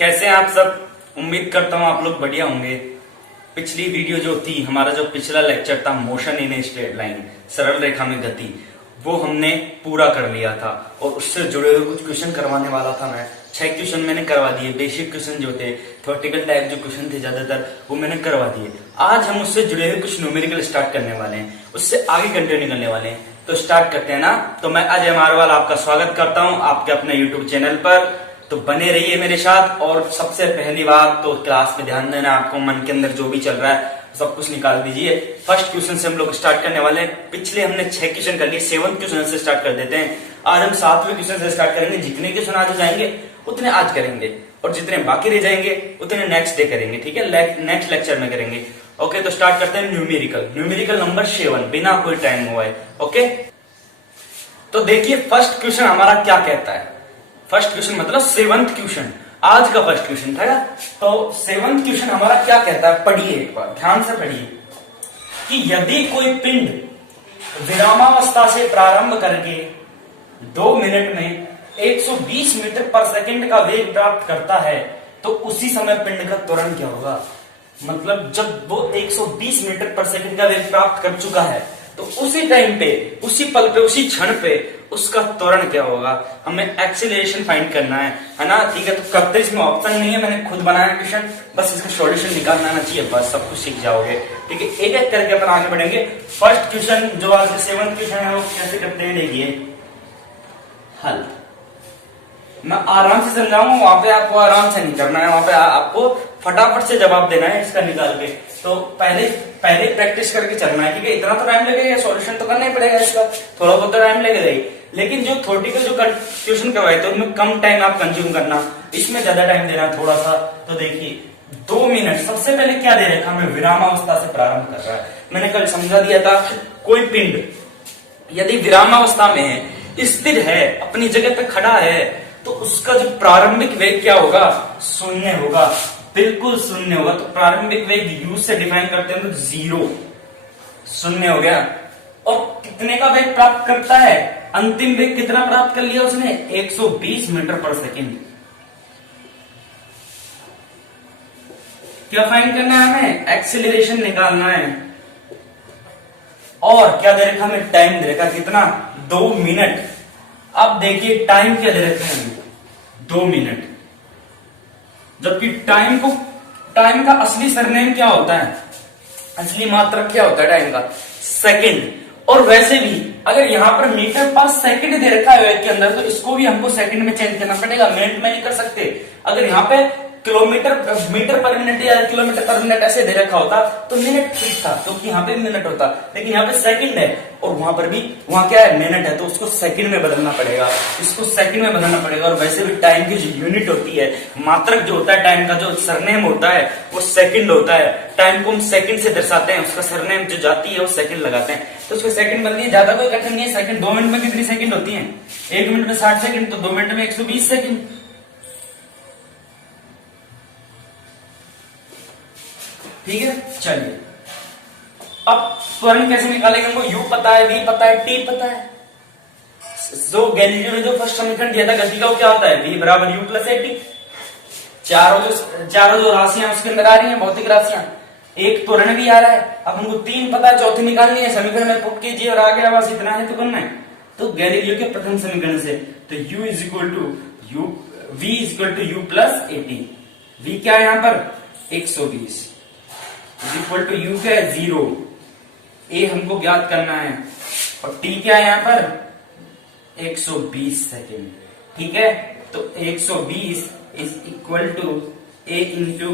कैसे हैं आप सब। उम्मीद करता हूँ आप लोग बढ़िया होंगे। पिछली वीडियो जो थी, हमारा जो पिछला लेक्चर था motion in a straight line, सरल रेखा में गति, वो हमने पूरा कर लिया था और उससे जुड़े हुए कुछ क्वेश्चन करवाने वाला था मैं। 6 क्वेश्चन मैंने करवा दिए। बेसिक क्वेश्चन जो थे, थ्योरेटिकल टाइप जो क्वेश्चन थे ज्यादातर, वो मैंने करवा दिए। आज हम उससे जुड़े हुए कुछ न्यूमेरिकल स्टार्ट करने वाले हैं, उससे आगे कंटिन्यू करने वाले हैं। तो स्टार्ट करते हैं ना। तो मैं अजय मारवाल आपका स्वागत करता हूँ आपके अपने यूट्यूब चैनल पर। तो बने रहिए मेरे साथ। और सबसे पहली बात तो क्लास में ध्यान देना, आपको मन के अंदर जो भी चल रहा है सब कुछ निकाल दीजिए। फर्स्ट क्वेश्चन से हम लोग स्टार्ट करने वाले हैं। पिछले हमने 6 क्वेश्चन कर लिए, 7th क्वेश्चन से स्टार्ट कर देते हैं। आज हम 7वें क्वेश्चन से स्टार्ट करेंगे। जितने क्वेश्चन आज जाएंगे उतने आज करेंगे और जितने बाकी रह जाएंगे उतने नेक्स्ट डे करेंगे, ठीक है, नेक्स्ट लेक्चर में करेंगे। ओके, तो स्टार्ट करते हैं न्यूमेरिकल नंबर 7 बिना कोई टाइम हुआ है। ओके, तो देखिए फर्स्ट क्वेश्चन हमारा क्या कहता है। फर्स्ट क्वेश्चन मतलब 7th क्वेश्चन, आज का फर्स्ट क्वेश्चन था। तो 7th क्वेश्चन हमारा क्या कहता है, पढ़िए एक बार ध्यान से पढ़िए कि यदि कोई पिंड विरामावस्था से प्रारंभ करके 2 मिनट में 120 मीटर पर सेकंड का वेग प्राप्त करता है तो उसी समय पिंड का त्वरण क्या होगा। मतलब जब वो 120 मीटर पर सेकंड का वेग प्राप्त कर चुका है तो उसी टाइम पे, उसी पल पे, उसी क्षण पे उसका त्वरण क्या होगा। हमें एक्सीलरेशन फाइंड करना है ना, ठीक है। तो करते इसमें ऑप्शन नहीं है, मैंने खुद बनाया क्वेश्चन, बस इसका सॉल्यूशन निकालना आना चाहिए, बस सब कुछ सीख जाओगे, ठीक है। एक एक करके अपन आगे बढ़ेंगे। फर्स्ट क्वेश्चन जो आज 7th क्वेश्चन है वो कैसे करते हैं देखिए। हल मैं आराम से समझाऊंगा, वहां पे आपको आराम से नहीं करना है, वहां पे आपको फटाफट से जवाब देना है इसका निकाल के। तो पहले प्रैक्टिस करके चलना है, ठीक है। इतना तो टाइम लगेगा, सॉल्यूशन तो करना ही पड़ेगा इसका, थोड़ा बहुत टाइम लगेगा ही। लेकिन जो थ्योरेटिकल जो क्वेश्चन करवाए तो उनमें कम टाइम आप कंज्यूम करना, इसमें ज्यादा टाइम देना थोड़ा सा। तो देखिए 2 मिनट, सबसे पहले क्या दे रखा हमें, विरामावस्था से प्रारंभ कर रहा है। मैंने कल समझा दिया था, कोई पिंड यदि विरामावस्था में है, स्थिर है, अपनी जगह पे खड़ा है, तो उसका जो प्रारंभिक वेग क्या होगा, 0 होगा, बिल्कुल 0 होगा। तो प्रारंभिक वेग u से डिफाइन करते हैं तो 0, 0 हो गया। और कितने का वेग प्राप्त करता है, अंतिम वेग कितना प्राप्त कर लिया उसने, 120 मीटर पर सेकेंड। क्या फाइंड करना है हमें, एक्सीलरेशन निकालना है। और क्या दे रखा हमें, टाइम दे रखा कितना, 2 मिनट। अब देखिए टाइम क्या दे रखे हैं, 2 मिनट। जबकि टाइम का असली सरनेम क्या होता है, असली मात्रक क्या होता है टाइम का, सेकंड। और वैसे भी अगर यहाँ पर मीटर पर सेकंड दे रखा है वेग के अंदर, तो इसको भी हमको सेकंड में चेंज करना पड़ेगा, मिनट में नहीं कर सकते। अगर यहाँ पे मीटर पर मिनट या किलोमीटर पर मिनट ऐसे दे रखा होता तो मिनट ठीक था, क्योंकि यहाँ पे मिनट होता। लेकिन यहाँ पे सेकंड है और वहां पर भी, वहां क्या है, मिनट है, तो उसको सेकंड में बदलना पड़ेगा, इसको सेकंड में बदलना पड़ेगा। और वैसे भी टाइम की जो यूनिट होती है, मात्रक जो होता है टाइम का, जो सरनेम होता है वो सेकंड होता है। टाइम को हम सेकंड से दर्शाते हैं, उसका सरनेम जो जाती है वो सेकंड लगाते हैं, तो उसको सेकंड बनती है। ज्यादा कोई कठिन नहीं है। सेकंड 2 मिनट में कितनी सेकंड होती है, 1 मिनट में 60 सेकंड, तो 2 मिनट में 120 सेकंड, ठीक है। चलिए अब त्वरण कैसे निकालेंगे, हमको u पता है, v पता है, t पता है। जो गैलीलियो ने जो फर्स्ट समीकरण दिया था गति का, वो क्या होता है, v बराबर u प्लस at। चारों जो राशियां उसके अंदर आ रही हैं, भौतिक राशियां, एक त्वरण भी आ रहा है। अब हमको 3 पता है, चौथी निकालनी है, समीकरण में पुट कीजिए और आगे बस इतना है तो करना है। तो गैलीलियो के प्रथम समीकरण से तो v is equal to u plus at। v क्या है यहाँ पर, 120 इक्वल टू u क्या है, 0। a हमको ज्ञात करना है और t क्या है यहाँ पर, 120 सेकेंड, ठीक है। तो 120 is equal to a into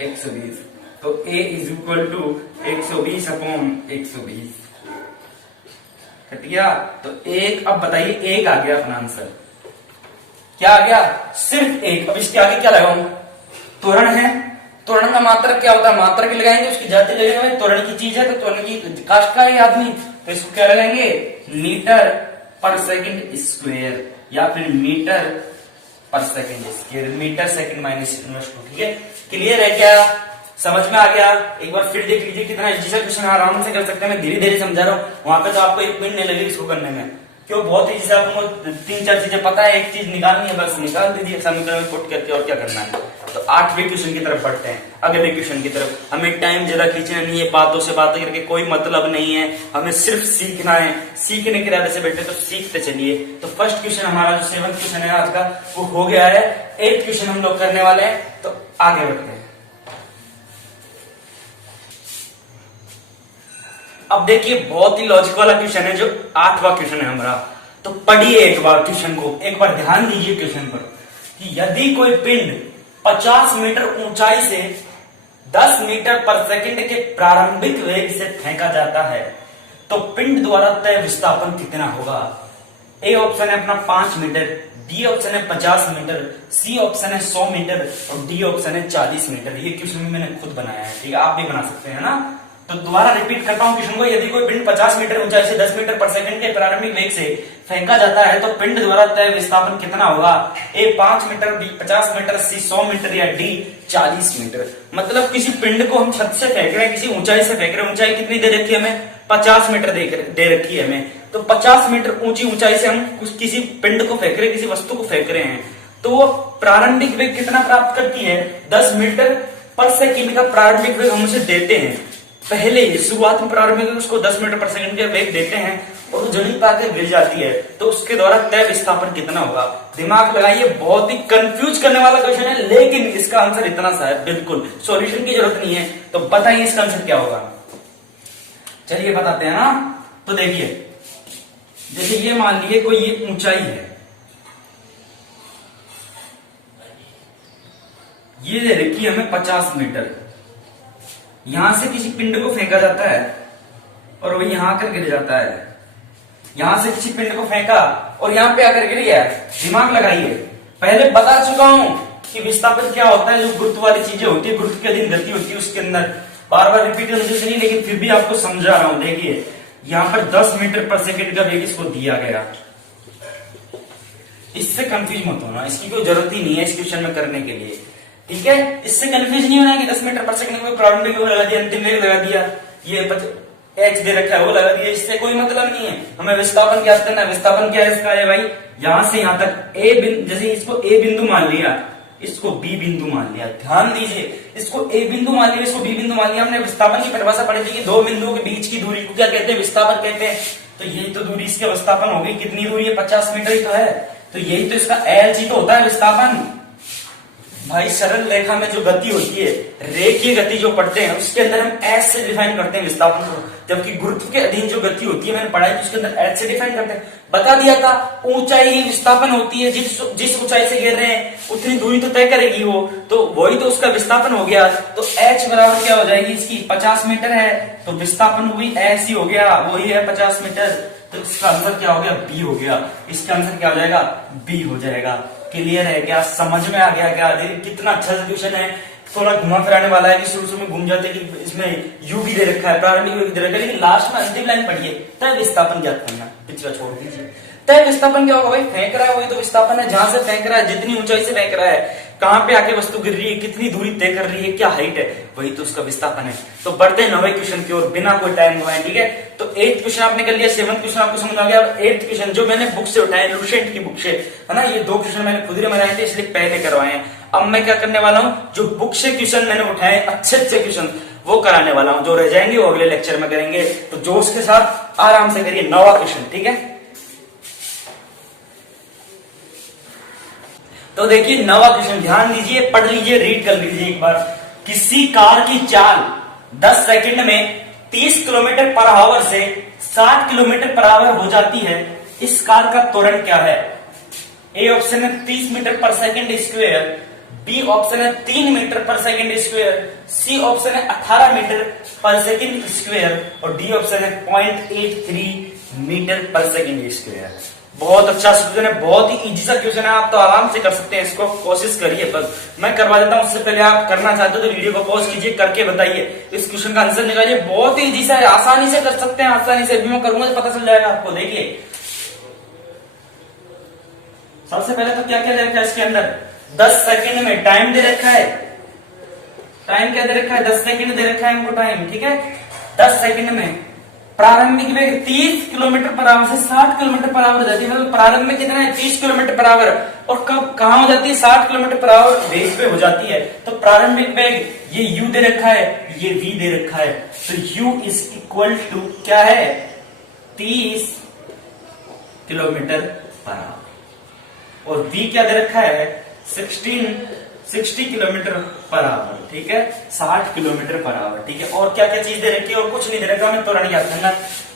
120, तो a is equal to 120 upon 120, cut गया। तो एक, अब बताइए एक आ गया अपना आंसर, क्या आ गया, सिर्फ एक। अब इसके आगे क्या लगाऊं, त्वरण है, त्वरण का मात्रक क्या होता है, मात्रक लगाएंगे, उसकी जाति लगेगा, त्वरण की चीज है तो त्वरण की कास्ट का है आदमी, तो इसको क्या लगाएंगे, मीटर पर सेकंड स्क्वायर या फिर मीटर पर second square, metre second minus -2, ठीक है। क्लियर है क्या, समझ में आ गया। एक बार फिर देख लीजिए कितना इजी सा क्वेश्चन, आराम से कर सकते हैं। मैं धीरे धीरे समझा रहा हूँ, वहां पे तो आपको 1 मिनट नहीं लगेगी इसको करने में, क्यों, बहुत इजी से आपको 3-4 चीजें पता है, एक चीज निकालनी है, बस निकाल दीजिए समीकरण में पुट करके, और क्या करना है। तो 8वें क्वेश्चन की तरफ बढ़ते हैं, अगले क्वेश्चन की तरफ। हमें टाइम ज्यादा खींचना नहीं है, बातों से बातें करके कोई मतलब नहीं है, हमें सिर्फ सीखना है। सीखने के इरादे से बैठे तो सीखते चलिए। तो फर्स्ट क्वेश्चन हमारा जो 7th क्वेश्चन है आज का वो हो गया है। 8th क्वेश्चन हम लोग करने वाले हैं, तो आगे बढ़ते हैं। अब देखिए बहुत ही लॉजिक वाला क्वेश्चन है जो 8वां क्वेश्चन है हमारा। तो पढ़िए एक बार क्वेश्चन को, एक बार ध्यान दीजिए क्वेश्चन पर कि यदि कोई पिंड 50 मीटर ऊंचाई से 10 मीटर पर सेकंड के प्रारंभिक वेग से फेंका जाता है तो पिंड द्वारा तय विस्थापन कितना होगा। ए ऑप्शन है अपना 5 मीटर, बी ऑप्शन है 50 मीटर, सी ऑप्शन है 100 मीटर और डी ऑप्शन है 40 मीटर। ये क्वेश्चन मैंने खुद बनाया है, ठीक है, आप भी बना सकते हैं ना। तो दोबारा रिपीट करता हूं क्वेश्चन को। यदि कोई पिंड 50 मीटर ऊंचाई से 10 मीटर पर सेकंड के प्रारंभिक वेग से फेंका जाता है तो पिंड द्वारा तय विस्थापन कितना होगा। ए 5 मीटर, बी 50 मीटर, सी 100 मीटर या डी 40 मीटर। मतलब किसी पिंड को हम छत से फेंक रहे हैं, किसी ऊंचाई से फेंक रहे हैं। ऊंचाई कितनी दे रखी है हमें, 50 मीटर दे रखी है हमें। तो 50 मीटर ऊंची ऊंचाई से हम किसी पिंड को फेंक रहे हैं, किसी वस्तु को फेंक रहे हैं। तो वो प्रारंभिक वेग कितना प्राप्त करती है, 10 मीटर पर सेकंड का प्रारंभिक वेग हम उसे देते हैं। पहले ही शुरुआत में प्रारंभिक वेग उसको 10 मीटर पर सेकंड के वेग देते हैं और वो जमीन पर आकर गिर जाती है, तो उसके द्वारा तय विस्थापन कितना होगा। दिमाग लगाइए, बहुत ही कंफ्यूज करने वाला क्वेश्चन है, लेकिन इसका आंसर इतना सा है, बिल्कुल सॉल्यूशन की जरूरत नहीं है। तो बताइए इसका आंसर क्या होगा। चलिए बताते हैं ना। तो देखिए, जैसे ये मान लीजिए कोई ये ऊंचाई है, ये दे रखी है हमें 50 मीटर। यहां से किसी पिंड को फेंका जाता है और वो यहां आकर गिर जाता है। यहां से किसी पिंड को फेंका और यहां पे आकर गिर गया। दिमाग लगाइए, पहले बता चुका हूं कि विस्थापन क्या होता है। जो गुरुत्व वाली चीजें होती है, गुरुत्व के अधीन गति होती है, उसके अंदर बार बार रिपीट करने से नहीं, लेकिन फिर भी आपको समझा रहा हूं। देखिए यहां पर 10 मीटर पर सेकंड का वेग इसको दिया गया। इससे कंफ्यूज मत होना, इसकी कोई जरूरत ही नहीं है इस क्वेश्चन में करने के लिए, ठीक है। इससे कंफ्यूज नहीं होना कि 10 मीटर पर सेकंड में प्रारंभिक वेग लगा दिया, अंतिम वेग लगा दिया, ये एच दे रखा है वो लगा दिया, इससे कोई मतलब नहीं है। हमें विस्थापन क्या करना है। विस्थापन क्या है इसका है भाई, यहां से यहां तक ए बिंदु, जैसे इसको ए बिंदु मान लिया, इसको बी बिंदु मान लिया। ध्यान दीजिए, इसको ए बिंदु मान लिया, इसको बी बिंदु मान लिया। हमने विस्थापन की परिभाषा पढ़ी थी कि दो बिंदुओं के बीच की दूरी को क्या कहते हैं, विस्थापन कहते हैं। तो यही तो दूरी इसके विस्थापन हो गई। कितनी दूरी है, 50 मीटर ही तो है। तो यही तो इसका एल जी तो होता है विस्थापन। भाई सरल रेखा में जो गति होती है, रेखीय गति जो पढ़ते हैं, उसके अंदर हम एच से डिफाइन करते हैं विस्थापन को। जबकि गुरुत्व के अधीन जो गति होती है, मैंने पढ़ा है, उसके अंदर एच से डिफाइन करते हैं। बता दिया था, ऊंचाई ही विस्थापन होती है। जिस ऊंचाई से गिर रहे हैं उतनी दूरी तो तय करेगी वो, तो वही तो उसका विस्थापन हो गया। तो एच बराबर क्या हो जाएगी इसकी, 50 मीटर है, तो विस्थापन भी एच ही हो गया, वही है 50 मीटर। तो इसका आंसर क्या हो गया, बी हो गया। इसका आंसर क्या हो जाएगा, बी हो जाएगा। क्लियर है क्या, समझ में आ गया क्या। कितना अच्छा क्वेश्चन है, थोड़ा घुमा फिराने वाला है कि शुरू में घूम जाते कि इसमें यू भी दे रखा है, प्रारंभिक वेग दे रखा है, लेकिन लास्ट में अंतिम लाइन पढ़िए, तय विस्थापन ज्ञात करना। पिछला छोड़ दीजिए। तय विस्थापन क्या होगा भाई, फेंक रहा है वही तो विस्थापन है। जहां से फेंक रहा है, जितनी ऊंचाई से फेंक रहा है, कहां पे आके वस्तु गिर रही है, कितनी दूरी तय कर रही है, क्या हाइट है, वही तो उसका विस्थापन है। तो बढ़ते हैं 9वें क्वेश्चन की ओर बिना कोई टाइम गवाए, ठीक है। तो 8th क्वेश्चन आपने कर लिया, 7th क्वेश्चन आपको समझ आ गया। 8th क्वेश्चन जो मैंने बुक से उठाए, लुसेंट की बुक से, है ना, ये 2 क्वेश्चन मैंने खुद ही बनाए थे, इसलिए पहले करवाए हैं। अब मैं क्या करने वाला हूं, जो बुक से क्वेश्चन मैंने उठाए अच्छे क्वेश्चन वो कराने वाला हूं। जो रह जाएंगे वो अगले लेक्चर में करेंगे। तो जोश के साथ आराम से करिए 9वां क्वेश्चन, ठीक है। तो देखिए 9वां क्वेश्चन, ध्यान दीजिए, पढ़ लीजिए, रीड कर लीजिए एक बार। किसी कार की चाल 10 सेकंड में 30 किलोमीटर पर आवर से 60 किलोमीटर पर आवर हो जाती है, इस कार का त्वरण क्या है। ए ऑप्शन है 30 मीटर पर सेकंड स्क्वायर, बी ऑप्शन है 3 मीटर पर सेकंड स्क्वायर, सी ऑप्शन है 18 मीटर पर सेकंड स्क्वायर और डी ऑप्शन है 0.83 मीटर पर सेकंड स्क्वायर। बहुत अच्छा क्वेश्चन है, बहुत ही इजी सा क्वेश्चन है, आप तो आराम से कर सकते हैं इसको, कोशिश करिए। बस मैं करवा देता हूं, उससे पहले आप करना चाहते हो तो वीडियो को पॉज कीजिए, करके बताइए, इस क्वेश्चन का आंसर निकालिए। बहुत ही इजी सा है, आसानी से कर सकते हैं, आसानी से। अभी मैं करूंगा तो पता चल जाएगा आपको। देखिए सबसे पहले तो क्या क्या दे रखा है इसके अंदर, 10 सेकंड में टाइम दे रखा है। टाइम क्या दे रखा है, 10 सेकंड दे रखा है हमको टाइम, ठीक है। 10 सेकंड में प्रारंभिक वेग 30 किलोमीटर पर आवर से 60 किलोमीटर पर आवर हो जाती है, मतलब प्रारंभ में कितना है 30 किलोमीटर पर आवर, और कब कहां हो जाती है 60 किलोमीटर पर आवर वेग पे हो जाती है। तो प्रारंभिक वेग ये u दे रखा है, ये v दे रखा है, तो u इज इक्वल टू क्या है 30 किलोमीटर पर आवर, और v क्या दे रखा है 60 किलोमीटर पर आवर, ठीक है 60 किलोमीटर पर आवर, ठीक है। और क्या क्या चीज दे रखी है, और कुछ नहीं दे रखा, हमें त्वरण याद करना।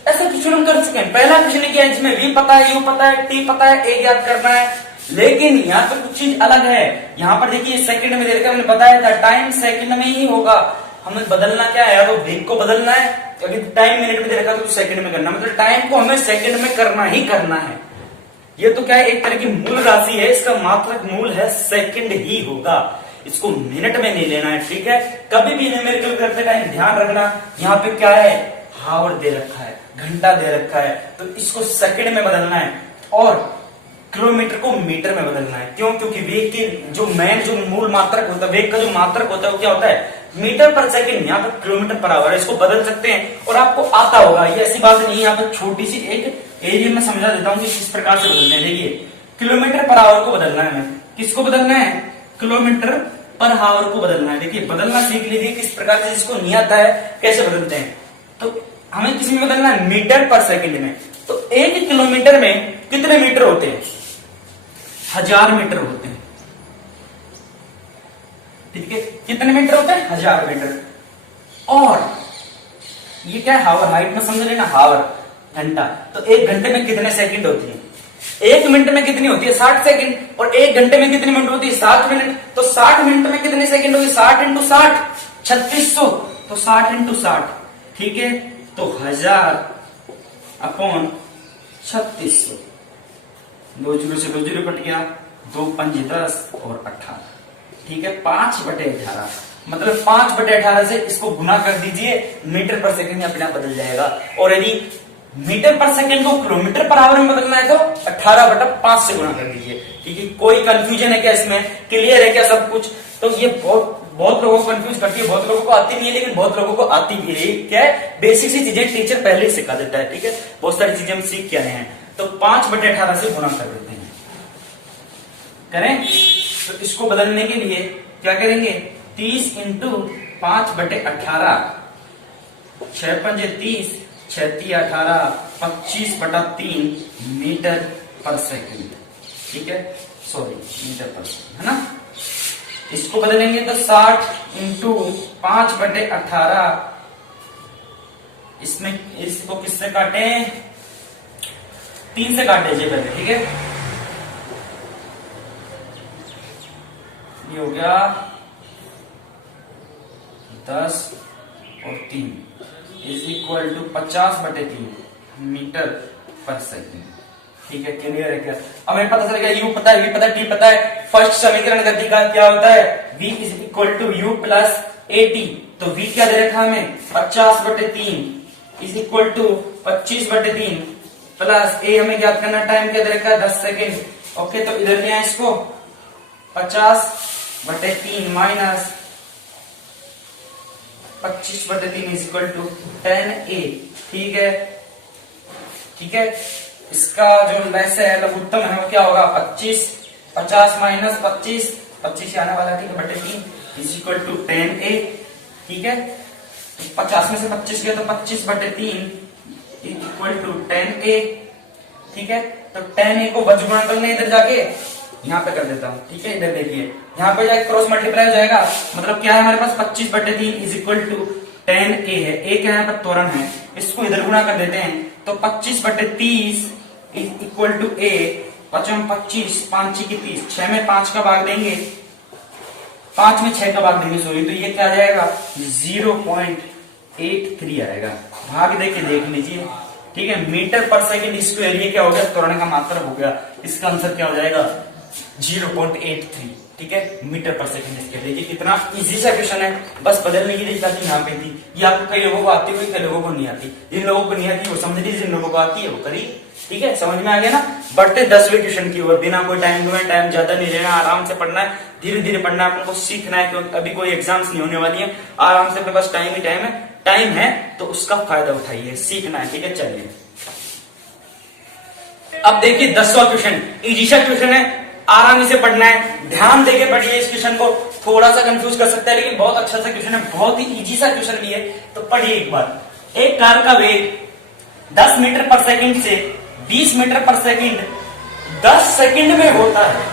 ऐसे क्वेश्चन हम कर चुके हैं, पहला क्वेश्चन किया है जिसमें v पता है, u पता है, t पता है, a याद करना है। लेकिन यहाँ पे कुछ चीज अलग है, यहाँ पर देखिए सेकंड में दे रखा है, मैंने बताया था टाइम सेकंड में ही होगा, हमें बदलना क्या है, या तो वेग को बदलना है, अगर टाइम मिनट में दे रखा तो सेकंड में करना, मतलब टाइम को हमें सेकंड में करना ही करना है। ये तो क्या है एक तरह की मूल राशि है, इसका मात्रक मूल है सेकंड ही होगा, इसको मिनट में नहीं लेना है, ठीक है। कभी भी न्यूमेरिकल करते टाइम ध्यान रखना, यहाँ पे क्या है हावर दे रखा है, घंटा दे रखा है, तो इसको सेकंड में बदलना है, और किलोमीटर को मीटर में बदलना है। क्यों? क्योंकि वेग की जो मूल मात्रक होता है, वेग का जो मात्रक होता है वो क्या होता है मीटर पर सेकंड, यहाँ पर किलोमीटर पर आवर है, इसको बदल सकते हैं और आपको आता होगा, ये ऐसी बात नहीं है। यहाँ पर छोटी सी एक एरिया में समझा देता हूँ कि किस प्रकार से बदलते हैं। देखिए किलोमीटर पर आवर को बदलना है, हमें किसको बदलना है किलोमीटर पर आवर को बदलना है। देखिए बदलना सीख लीजिए किस प्रकार से, जिसको नहीं आता है कैसे बदलते हैं। तो हमें किस में बदलना है मीटर पर सेकंड में। तो 1 किलोमीटर में कितने मीटर होते हैं 1000 मीटर होते हैं, ठीक है। कितने मीटर होते हैं 1000 मीटर। और ये क्या है हावर, हाइट में समझ लेना हावर घंटा। तो 1 घंटे में कितने सेकंड होती है, 1 मिनट में कितनी होती है 60 सेकंड, और 1 घंटे में कितनी मिनट होती है 60 मिनट। तो 60 मिनट में कितने सेकंड होगी 60 इंटू 60 3600, तो 60 इंटू 60, ठीक है। तो 1000 अपॉन 3600, 2 जीरो से 2 जीरो कट गया, 2 पंज 10 और 18, ठीक है 5/18, मतलब 5/18 से इसको गुना कर दीजिए, मीटर पर सेकंड अपने आप बदल जाएगा। और यदि मीटर पर सेकंड को किलोमीटर पर आवर में बदलना है तो 18/5 से गुना कर दीजिए, ठीक है। कोई कंफ्यूजन है क्या इसमें, क्लियर है क्या सब कुछ? तो ये बहुत लोगों को कंफ्यूज करती है, बहुत लोगों को आती नहीं है, लेकिन बहुत लोगों को आती भी है। क्या है बेसिक सी चीजें टीचर पहले ही सिखा देता है, ठीक है। बहुत सारी चीजें हम सीख के आए हैं। तो 5/18 से गुना कर देते हैं, करें। तो इसको बदलने के लिए क्या करेंगे 30 इंटू 5/18, 6 पंजे 30, 6 3 18, 25/3 मीटर पर सेकंड, ठीक है, सॉरी मीटर पर सेकंड, है ना। इसको बदलेंगे तो 60 इंटू 5/18, इसमें इसको किससे काटे 3 से काटे जी पहले, ठीक है। ये हो गया 10 और 3 इज इक्वल टू 50/3 मीटर पर सेकंड, ठीक है। क्लियर है क्या? अब हमें पता चल गया u पता है, v पता है, t पता है। फर्स्ट समीकरण गति का क्या होता है v is equal to u plus at। तो v क्या दे रखा हमें 50/3 is equal to 25/3 plus a हमें ज्ञात करना टाइम क्या दे रखा है 10 सेकेंड। ओके तो इधर ले आए इसको 50/3 minus 25/3 is equal to 10a, ठीक है, ठीक है। इसका जो लैस है लघुत्तम है वो क्या होगा 25, 50 माइनस 25, 25 आने वाला, ठीक है, बटे 3 इज इक्वल टू 10a, ठीक है। तो 50 में से 25 गया तो 25/3 इज इक्वल टू 10a, ठीक है। तो 10a को बजगुणा करने इधर जाके यहाँ पे कर देता हूँ, ठीक है। इधर देखिए यहाँ पे जाके क्रॉस मल्टीप्लाई हो जाएगा, मतलब क्या है हमारे पास 25/3 इज इक्वल टू 10a है, a क्या यहाँ पर त्वरण है, इसको इधर गुणा कर देते हैं तो 25/30 इज इक्वल टू a, 5 में 25, 5 की 30, 6 में 5 का भाग देंगे, 5 में 6 का भाग देंगे सॉरी, तो ये क्या आ जाएगा 0.83 आएगा। भाग दे के देख लीजिए, ठीक है। मीटर पर सेकंड स्क्वायर ये क्या हो गया त्वरण का मात्रक हो गया, इसका आंसर क्या हो जाएगा 0.83, ठीक है, मीटर पर सेकंड स्क्वायर। देखिए कितना इजी सा क्वेश्चन है, बस बदलने की दिक्कत यहाँ पे थी। ये आपको कई लोगों को आती हुई, कई लोगों को नहीं आती। जिन लोगों को नहीं आती वो समझ लीजिए, जिन लोगों को आती है वो करिए। ठीक है, समझ में आ गया ना। बढ़ते 10वें क्वेश्चन की ओर, बिना कोई टाइम ज्यादा नहीं लेना, आराम से पढ़ना है, धीरे धीरे पढ़ना है, आपको सीखना है, क्योंकि अभी कोई एग्जाम्स नहीं होने वाली है। आराम से अपने पास टाइम ही टाइम है तो उसका फायदा उठाइए, सीखना है। ठीक है, चलिए अब देखिए 10वां क्वेश्चन, इजी सा क्वेश्चन है, आराम से पढ़ना है, ध्यान देके पढ़िए इस क्वेश्चन को। थोड़ा सा कंफ्यूज कर सकता है लेकिन बहुत अच्छा सा क्वेश्चन है, बहुत ही इजी सा क्वेश्चन भी है, तो पढ़िए एक बार। एक कार का वेग 10 मीटर पर सेकंड से 20 मीटर पर सेकंड 10 सेकंड में होता है,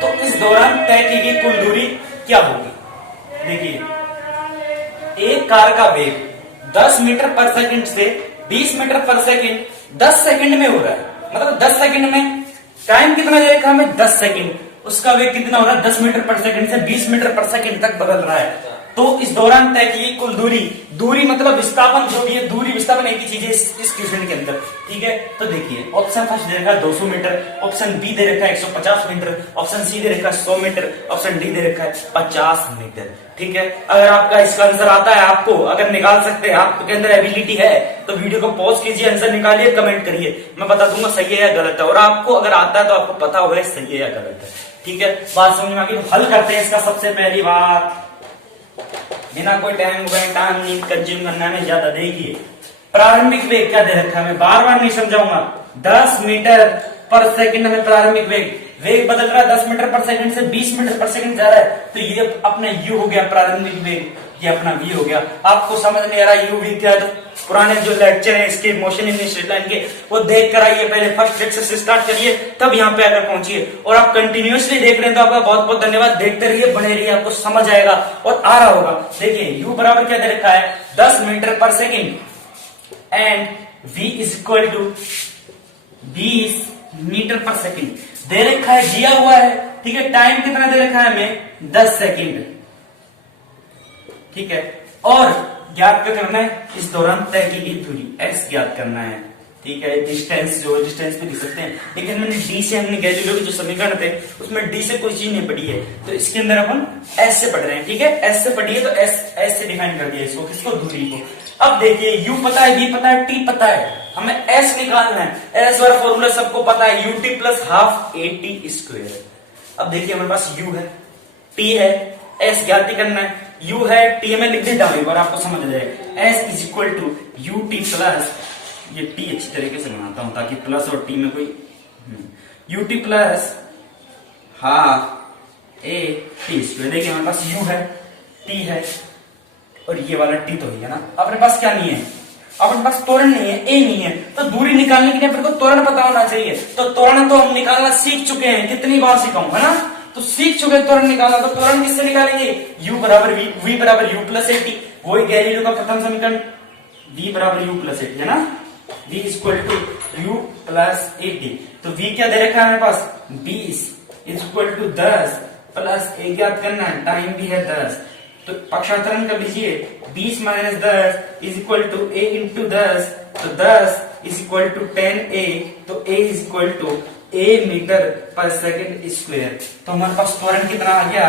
तो इस दौरान तय की गई कुल दूरी क्या होगी। देखिए एक कार का वेग 10 मीटर पर सेकंड से 20 मीटर पर सेकंड 10 सेकंड में हो रहा है, मतलब 10 सेकंड में टाइम कितना जाएगा हमें 10 सेकंड, उसका वेग कितना हो रहा है 10 मीटर पर सेकंड से 20 मीटर पर सेकंड तक बदल रहा है, तो इस दौरान तय की कुल दूरी मतलब विस्थापन, जो भी है दूरी विस्थापन एक ही चीज है इस क्वेश्चन के अंदर। ठीक है, तो देखिए ऑप्शन फर्स्ट दे रखा है 200 मीटर, ऑप्शन बी दे रखा है 150 मीटर, ऑप्शन सी दे रखा है 100 मीटर, ऑप्शन डी दे रखा है 50 मीटर। ठीक है, अगर आपका इसका आंसर आता है, आपको अगर निकाल सकते हैं, आपके अंदर एबिलिटी है, तो वीडियो को पॉज कीजिए, आंसर निकालिए, कमेंट करिए, मैं बता दूंगा सही है या गलत है। और आपको अगर आता है तो आपको पता होगा सही है या गलत है। ठीक है, बात समझ में आ गई, तो हल करते हैं इसका। सबसे पहली बात, बिना कोई टाइम नहीं कंज्यूम करना है ज्यादा, देखिए प्रारंभिक वेग क्या दे रखा है, मैं बार बार नहीं समझाऊंगा। 10 मीटर पर सेकंड में प्रारंभिक वेग बदल रहा है, 10 मीटर पर सेकंड से 20 मीटर पर सेकंड जा रहा है, तो ये अपना यू हो गया प्रारंभिक वेग, ये अपना वी हो गया। आपको समझ नहीं आ रहा यू वी क्या है, तो पुराने जो लेक्चर है इसके मोशन इन स्ट्रेट लाइन के, वो देख कर आइए, पहले फर्स्ट लेक्चर से स्टार्ट करिए, तब यहाँ पे आकर पहुंचिए। और आप कंटिन्यूअसली देख रहे हैं तो आपका बहुत बहुत धन्यवाद, देखते रहिए, बने रहिए, आपको समझ आएगा और आ रहा होगा। देखिए यू बराबर क्या दे रखा है 10 metre per second and v is equal to 20 metre per second दे रखा है, दिया हुआ है। ठीक है, टाइम कितना दे रखा है हमें 10 सेकेंड। ठीक है, और ज्ञात क्या करना है, इस दौरान तय की गई दूरी s ज्ञात करना है। ठीक है, डिस्टेंस जो डिस्टेंस पे लिख सकते हैं, लेकिन मैंने डी से हमने गैलीलियो के जो समीकरण थे उसमें डी से कोई चीज नहीं पढ़ी है, तो इसके अंदर अपन एस से पढ़ रहे हैं। ठीक है, एस से पढ़िए, तो एस से डिफाइन कर दिया इसको, किसको, दूरी को। अब देखिए यू पता है, वी पता है, टी पता है, हमें एस निकालना है। एस वाला फॉर्मूला सबको पता है, UT plus half a t square. अब देखिए हमारे पास यू है, टी है, एस ज्ञात करना है, यू है, टी में लिख देता हूं एक बार, आपको समझ जाए। S is equal to u t plus, ये टी अच्छी तरीके से बनाता हूं ताकि प्लस और टी में कोई, you t plus half a t square. देखिए हमारे पास यू है, टी है, और ये वाला टी तो है ना। अपने पास क्या नहीं है, अपने पास त्वरण नहीं है, ए नहीं है, तो दूरी निकालने के लिए अपने को त्वरण पता होना चाहिए। तो त्वरण तो हम निकालना सीख चुके हैं, कितनी बार सिखाऊं, है ना, तो सीख चुके हैं त्वरण निकालना। तो त्वरण किससे निकालेंगे, u बराबर v बराबर u प्लस एटी, वही गैलीलियो का प्रथम समीकरण, v बराबर u प्लस एटी, है ना, v equal to u plus a t. तो v क्या दे रखा है हमारे पास 20 is equal to 10 plus a ज्ञात करना है, टाइम भी है 10, तो पक्षांतरण कर लीजिए, 20 minus 10 is equal to a into 10, तो 10 इज इक्वल टू 10a, तो a is equal to a metre पर सेकंड स्क्वायर। तो हमारे पास त्वरण कितना आ गया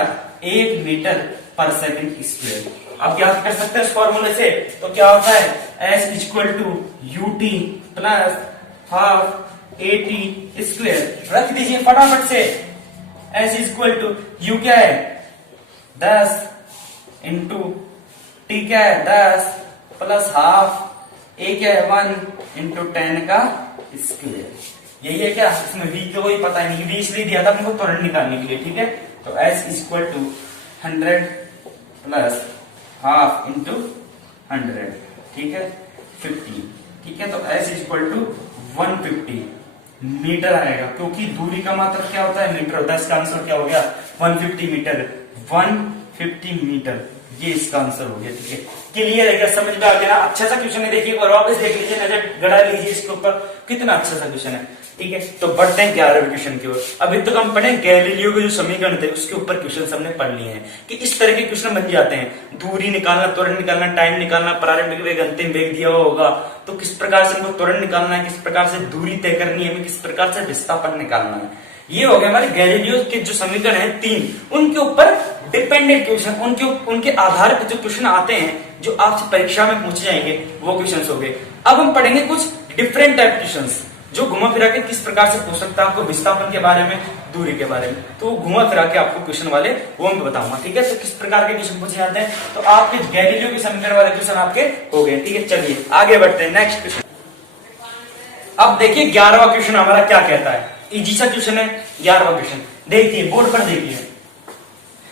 1 मीटर पर सेकंड स्क्वायर। अब ज्ञात कर सकते हैं इस फॉर्मूले से, तो क्या होता है s is equal to u t plus half a t square. रख दीजिए फटाफट से, s is equal to u क्या है 10 इंटू टी क्या है 10 प्लस हाफ ए क्या है 1 इंटू 10 का स्क्वायर। यही है क्या, इसमें v को कोई पता नहीं, v इसलिए दिया था हमको त्वरण निकालने के लिए। ठीक है, तो s is equal to 100 plus half into 100, ठीक है 50। ठीक है, तो s is equal to 150 metre आएगा, क्योंकि दूरी का मात्रक क्या होता है मीटर होता है। इसका आंसर क्या हो गया 150 मीटर, 150 मीटर, ये इसका आंसर हो गया। ठीक है, क्लियर है क्या, समझ में आ गया। अच्छा सा क्वेश्चन है, देखिए वापस देख लीजिए, नजर गड़ा लीजिए इसके ऊपर, कितना अच्छा सा क्वेश्चन है। ठीक है, तो बढ़ते हैं 11वें क्वेश्चन की ओर। अभी तक हम पढ़े गैलीलियो के जो समीकरण थे उसके ऊपर क्वेश्चन हमने पढ़ लिए हैं कि इस तरह के क्वेश्चन बन जाते हैं, दूरी निकालना, त्वरण निकालना, टाइम निकालना, प्रारंभिक वेग अंतिम वेग दिया हुआ होगा, तो किस प्रकार से हमको त्वरण निकालना है, किस प्रकार से दूरी तय करनी है, किस प्रकार से विस्थापन निकालना है। ये हो गया हमारे गैलीलियो के जो समीकरण है 3, उनके ऊपर डिपेंडेंट क्वेश्चन, उनके आधार पर जो क्वेश्चन आते हैं, जो आपसे परीक्षा में पूछे जाएंगे, वो क्वेश्चन हो गए। अब हम पढ़ेंगे कुछ डिफरेंट टाइप क्वेश्चन, जो घुमा फिरा के किस प्रकार से पूछ सकता है आपको विस्थापन के बारे में, दूरी के बारे में, तो घुमा फिरा के आपको क्वेश्चन वाले वो मैं बताऊंगा, ठीक है। तो किस प्रकार के क्वेश्चन पूछे जाते हैं, तो आपके गैलीलियो के समीकरण वाले क्वेश्चन आपके हो गए, ठीक है। चलिए आगे बढ़ते हैं, नेक्स्ट क्वेश्चन। अब देखिए 11वां क्वेश्चन हमारा क्या कहता है, इजी सा क्वेश्चन है 11वां क्वेश्चन। देखिए बोर्ड पर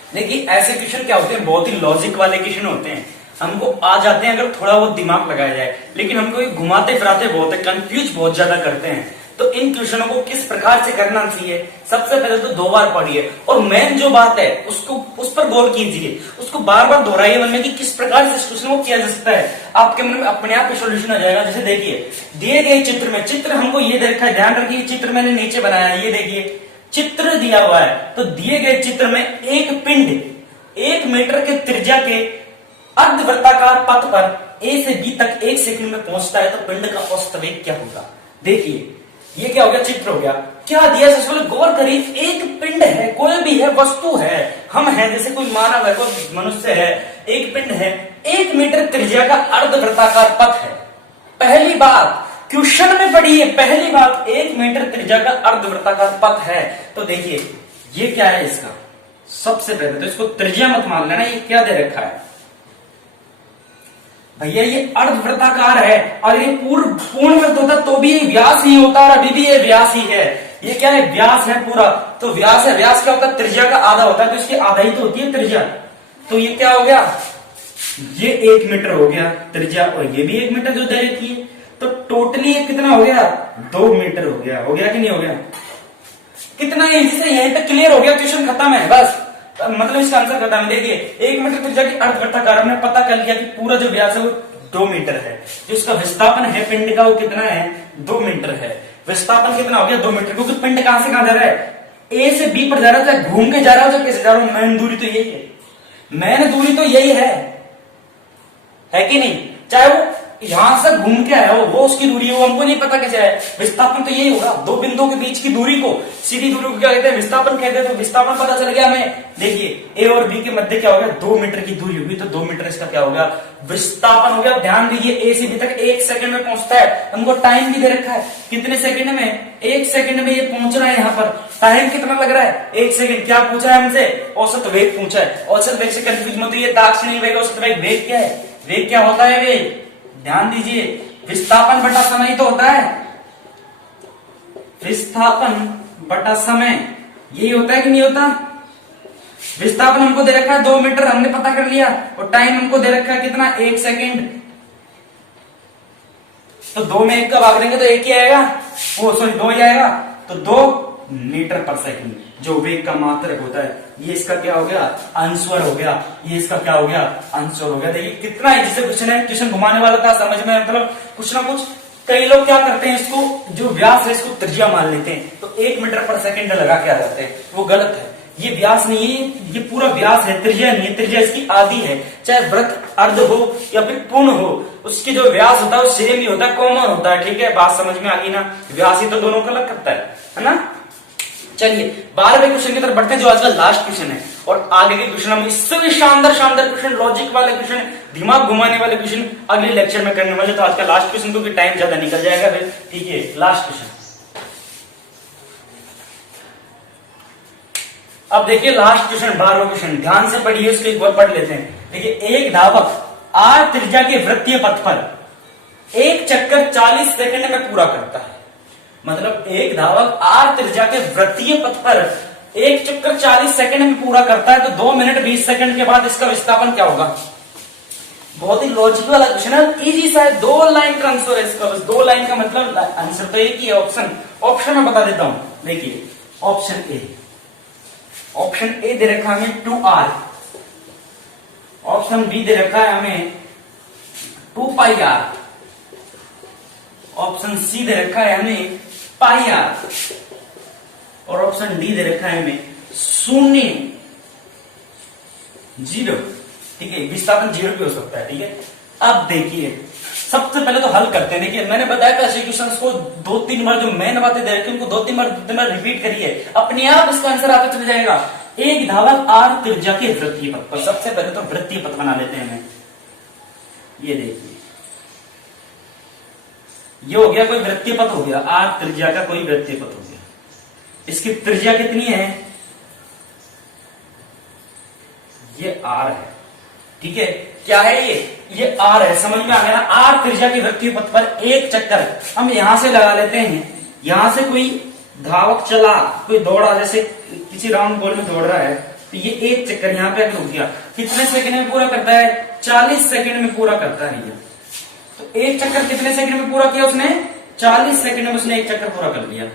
देखिए ऐसे क्वेश्चन क्या होते हैं, बहुत ही लॉजिक वाले क्वेश्चन होते हैं, हमको आ जाते हैं अगर थोड़ा बहुत दिमाग लगाया जाए, लेकिन हमको ये घुमाते फिराते बहुत है, कंफ्यूज बहुत ज्यादा करते हैं। तो इन क्वेश्चनों को किस प्रकार से करना चाहिए, सबसे पहले तो 2 बार पढ़िए, और मेन जो बात है उसको उस पर गौर कीजिए, उसको बार बार दोहराइए मन में कि किस प्रकार से इस क्वेश्चन को किया जा सकता है, आपके मन में अपने आप सोल्यूशन आ जाएगा। जैसे देखिए दिए गए चित्र में, चित्र हमको ये दे रखा है, ध्यान रखिए चित्र मैंने नीचे बनाया है, ये देखिए चित्र दिया हुआ है, तो दिए गए चित्र में एक पिंड 1 मीटर के त्रिज्या के अर्धवृत्ताकार पथ पर ए से बी तक 1 सेकंड में पहुंचता है, तो पिंड का औसत वेग क्या होगा। देखिए ये क्या हो गया, चित्र हो गया, क्या दिया सबसे पहले गौर करिए, एक पिंड है, कोई भी है, वस्तु है, हम है, जैसे कोई मानव है, कोई मनुष्य है, एक पिंड है, 1 मीटर त्रिज्या का अर्धवृत्ताकार पथ है। पहली बात क्वेश्चन में पढ़ी है, पहली बात 1 मीटर त्रिज्या का अर्धवृत्ताकार पथ है, तो देखिए ये क्या है इसका, सबसे पहले तो इसको त्रिज्या मत मान लेना, ये क्या दे रखा है भैया, ये अर्धवृत्ताकार है, और ये पूर्ण वृत्त होता तो भी ये व्यास ही होता, और अभी भी ये व्यास ही है, ये क्या है, व्यास है पूरा, तो व्यास है, व्यास क्या होता है, त्रिज्या का आधा होता है, तो इसकी आधा ही तो होती है त्रिज्या, तो ये क्या हो गया, ये 1 मीटर हो गया त्रिज्या, और ये भी 1 मीटर जो दे रखी है, तो टोटली ये कितना हो गया, 2 मीटर हो गया कि नहीं हो गया, कितना इजी से यहीं पे क्लियर हो गया, क्वेश्चन खत्म है, बस मतलब इसका आंसर खत्म है। देखिए 1 मीटर त्रिज्या की अर्धवृत्ताकार, हमने पता कर लिया कि पूरा जो व्यास है वो 2 मीटर है, जो इसका विस्थापन है पिंड का वो कितना है, 2 मीटर है, विस्थापन कितना हो गया, 2 मीटर, क्योंकि पिंड कहां से कहां जा रहा है, ए से बी पर जा रहा है, घूम के जा रहा है, कैसे जा रहा हूं, मेन दूरी तो यही है, मेन दूरी तो यही है कि नहीं, चाहे वो यहां से घूम के आया हो, वो उसकी दूरी है, वो हमको नहीं पता कैसे है, विस्थापन तो यही होगा, 2 बिंदुओं के बीच की दूरी को, सीधी दूरी को क्या कहते हैं, विस्थापन कहते हैं, तो विस्थापन पता चल गया हमें। देखिए ए और बी के मध्य क्या हो गया, 2 मीटर की दूरी होगी, तो 2 मीटर इसका क्या हो गया, विस्थापन हो गया। ध्यान दीजिए ए से बी तक 1 सेकंड में पहुंचता है, हमको टाइम भी दे रखा है, कितने सेकंड में, 1 सेकंड में ये पहुंच रहा है, यहाँ पर टाइम कितना लग रहा है, 1 सेकंड। क्या पूछा है हमसे, औसत वेग पूछा है, औसत वेग से कंफ्यूज मत होइए, दाक्षिणी वेग औसत वेग, वेग क्या है, वेग क्या होता है, वेग ध्यान दीजिए विस्थापन बटा समय ही तो होता है, विस्थापन बटा समय यही होता है कि नहीं होता। विस्थापन हमको दे रखा है 2 मीटर, हमने पता कर लिया, और टाइम हमको दे रखा है कितना, 1 सेकंड, तो 2 में 1 का भाग देंगे तो 1 ही आएगा, वो सॉरी 2 ही आएगा, तो 2 मीटर पर सेकंड जो वेग का मात्रक होता है, ये इसका क्या हो गया, आंसर हो गया, ये इसका क्या हो गया, आंसर हो गया। देखिए कितना इजी से क्वेश्चन है, क्वेश्चन घुमाने वाला था, समझ में मतलब कुछ ना कुछ। कई लोग क्या करते हैं, इसको जो व्यास है इसको त्रिज्या मान लेते हैं, तो 1 मीटर पर सेकंड लगा के आ जाते हैं, वो गलत है, ये व्यास नहीं है, ये पूरा व्यास है, त्रिज्या नहीं है, त्रिज्या इसकी आधी है, चाहे वृत्त अर्ध हो या फिर पूर्ण हो, उसकी जो व्यास होता है वो सेम ही होता है, कॉमन होता है, ठीक है, बात समझ में आ गई ना, व्यास ही तो दोनों का अलग करता है ना। चलिए 12वें क्वेश्चन की तरफ बढ़ते हैं, जो आज का लास्ट क्वेश्चन है, और आगे के क्वेश्चन हम इससे भी शानदार क्वेश्चन, लॉजिक वाले क्वेश्चन, दिमाग घुमाने वाले क्वेश्चन अगले लेक्चर में करने वाले। तो आज का लास्ट क्वेश्चन, क्योंकि टाइम ज्यादा निकल जाएगा फिर, ठीक है, लास्ट क्वेश्चन। अब देखिए लास्ट क्वेश्चन, 12वां क्वेश्चन, ध्यान से पढ़िए, उसको एक बार पढ़ लेते हैं। देखिए एक धावक r त्रिज्या के वृत्तीय पथ पर 1 चक्कर 40 सेकंड में पूरा करता है, मतलब एक धावक r त्रिज्या के वृत्तीय पथ पर 1 चक्कर 40 सेकंड में पूरा करता है, तो 2 मिनट 20 सेकंड के बाद इसका विस्थापन क्या होगा। बहुत ही लॉजिकल वाला क्वेश्चन है, इजी सा है, 2 लाइन का आंसर है इसका, बस 2 लाइन का मतलब आंसर तो एक ही है, ऑप्शन में बता देता हूं। देखिए ऑप्शन ए दे रखा है हमें 2r, ऑप्शन बी दे रखा है हमें 2πr, ऑप्शन सी दे रखा है हमें πr, और ऑप्शन डी दे रखा है हमें 0, ठीक है, विस्थापन 0 भी हो सकता है, ठीक है। अब देखिए सबसे पहले तो हल करते हैं। देखिए मैंने बताया था ऐसे क्वेश्चन को 2-3 बार, जो मेन बातें दे रखी उनको 2-3 बार रिपीट करिए, अपने आप इसका आंसर आता चल जाएगा। एक धावक r त्रिज्या के वृत्तीय पथ पर, सबसे पहले तो वृत्तीय पथ बना लेते हैं। ये देखिए ये हो गया कोई वृत्तीय पथ हो गया, आर त्रिज्या का कोई वृत्तीय पथ हो गया। इसकी त्रिज्या कितनी है, ये आर है, ठीक है। क्या है ये आर है, समझ में आ गया ना। आर त्रिज्या के वृत्तीय पथ पर एक चक्कर हम यहां से लगा लेते हैं। यहां से कोई धावक चला, कोई दौड़ा, जैसे किसी राउंड बॉल में दौड़ रहा है, तो ये एक चक्कर यहाँ पे रुक गया। कितने सेकंड में पूरा करता है, 40 सेकंड में पूरा करता है ये। तो एक चक्कर कितने सेकंड में पूरा किया उसने, 40 सेकंड में उसने एक चक्कर पूरा कर लिया,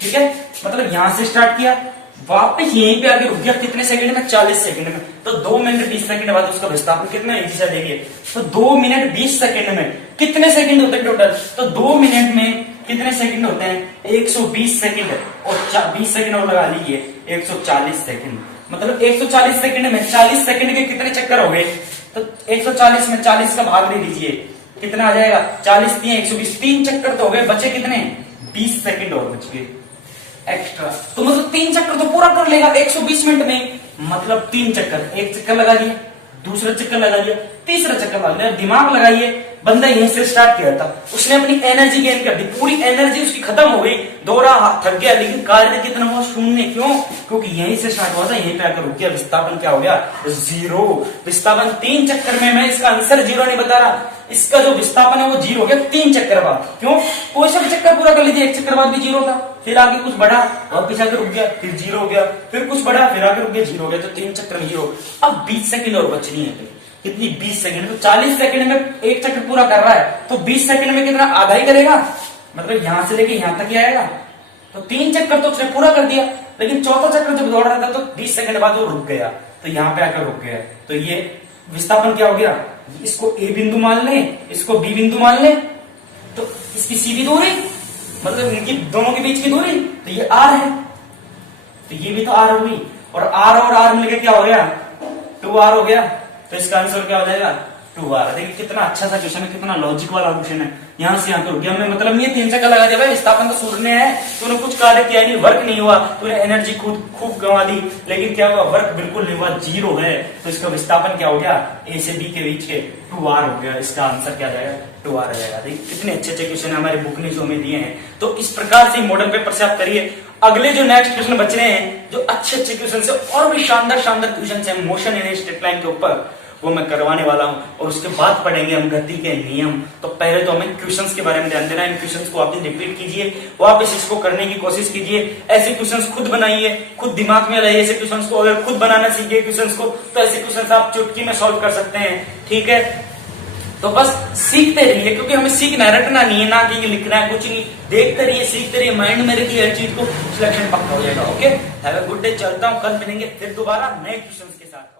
ठीक है। मतलब यहां से स्टार्ट किया, वापस यहीं पे आके रुक गया, कितने सेकंड में, 40 सेकंड में। तो 2 मिनट 20 सेकंड बाद उसका विस्थापन कितना है, इसी से देखिए। तो 2 मिनट 20 सेकंड में कितने सेकंड होते हैं टोटल, तो 2 मिनट में कितने सेकंड होते हैं, 120 सेकंड, और 20 सेकंड और लगा लीजिए, 140 सेकंड। मतलब 140 सेकंड में 40 सेकंड के कितने चक्कर हो गए, तो 140 में 40 का भाग ले लीजिए, कितना आ जाएगा, 40 3 120, 3 चक्कर तो हो गए, बचे कितने, 20 सेकंड और बच गए एक्स्ट्रा। तो मतलब 3 चक्कर तो पूरा कर लेगा 120 मिनट में। मतलब 3 चक्कर, एक चक्कर लगा दिया, दूसरा चक्कर लगा दिया, तीसरा चक्कर लगा दिया। दिमाग लगाइए, बंदा यहीं से स्टार्ट किया था, उसने अपनी एनर्जी गेन कर दी, पूरी एनर्जी उसकी खत्म हो गई, दौड़ा थक गया, लेकिन कार्य कितना हुआ, शून्य। क्यों, क्योंकि यहीं से स्टार्ट हुआ था, यहीं पे आकर रुक गया। विस्थापन क्या हो गया, 0। विस्थापन 3 चक्कर में, मैं इसका आंसर 0 नहीं बता रहा, इसका जो विस्थापन है वो 0 हो गया 3 चक्कर बाद। क्यों, कोई सा भी चक्कर पूरा कर लीजिए, एक चक्कर बाद भी 0 था, फिर आगे कुछ बढ़ा और पीछे आकर रुक गया, फिर 0 हो गया, फिर कुछ बढ़ा, फिर आगे रुक गया, 0 हो गया। तो 3 चक्कर में 0। अब 20 सेकंड और बचनी है, कितनी, 20 सेकंड। तो 40 सेकंड में एक चक्कर पूरा कर रहा है, तो 20 सेकंड में कितना, आधा ही करेगा, मतलब यहां से लेके यहां तक ही आएगा। तो 3 चक्कर तो उसने पूरा कर दिया, लेकिन चौथा चक्कर जब दौड़ रहा था तो 20 सेकंड बाद वो रुक गया, तो यहां पे आकर रुक गया। तो ये विस्थापन क्या हो गया, इसको ए बिंदु मान ले, इसको बी बिंदु मान ले, तो इसकी सीधी दूरी, मतलब इनकी दोनों के बीच की दूरी, तो ये आर है, तो ये भी तो आर होगी, और आर मिलकर क्या हो गया, 2r हो गया। तो इसका आंसर क्या हो जाएगा, 2r। देखिए कितना अच्छा सा क्वेश्चन है, कितना लॉजिक वाला क्वेश्चन है। यहां से यहां पर रुक गया, मैं मतलब ये 3 चक्कर लगा दिया भाई, विस्थापन तो शून्य है, तूने कुछ कार्य किया नहीं, वर्क नहीं हुआ, तूने एनर्जी खूब गंवा दी, लेकिन क्या हुआ, वर्क बिल्कुल नहीं हुआ, 0 है। तो इसका विस्थापन क्या हो गया, ए से बी के बीच के 2r हो गया। इसका आंसर क्या जाएगा, 2r आ जाएगा। देखिए कितने अच्छे अच्छे क्वेश्चन हमारे बुक ने जो हमें दिए हैं। तो इस प्रकार से मॉडल पेपर से आप करिए। अगले जो नेक्स्ट क्वेश्चन बच रहे हैं, जो अच्छे अच्छे क्वेश्चन से और भी शानदार क्वेश्चन है मोशन इन स्ट्रेट लाइन के ऊपर, वो मैं करवाने वाला हूं। और उसके बाद पढ़ेंगे हम गति के नियम। तो पहले तो हमें क्वेश्चंस के बारे में ध्यान देना है। इन क्वेश्चंस को आप रिपीट कीजिए, वापस इसको करने की कोशिश कीजिए। ऐसे क्वेश्चंस खुद बनाइए, खुद दिमाग में रहिए ऐसे क्वेश्चंस को। अगर खुद बनाना सीखिए क्वेश्चंस को, तो ऐसे क्वेश्चंस आप चुटकी में सॉल्व कर सकते हैं, ठीक है। तो बस सीखते रहिए, क्योंकि हमें सीखना है, रटना नहीं है, ना कि लिखना है, कुछ नहीं। देखते रहिए, सीखते रहिए, माइंड में रखिए हर चीज को, सिलेक्शन पक्का हो जाएगा। Okay, have a good day. चलता हूं, कल मिलेंगे फिर दोबारा नए क्वेश्चंस के साथ।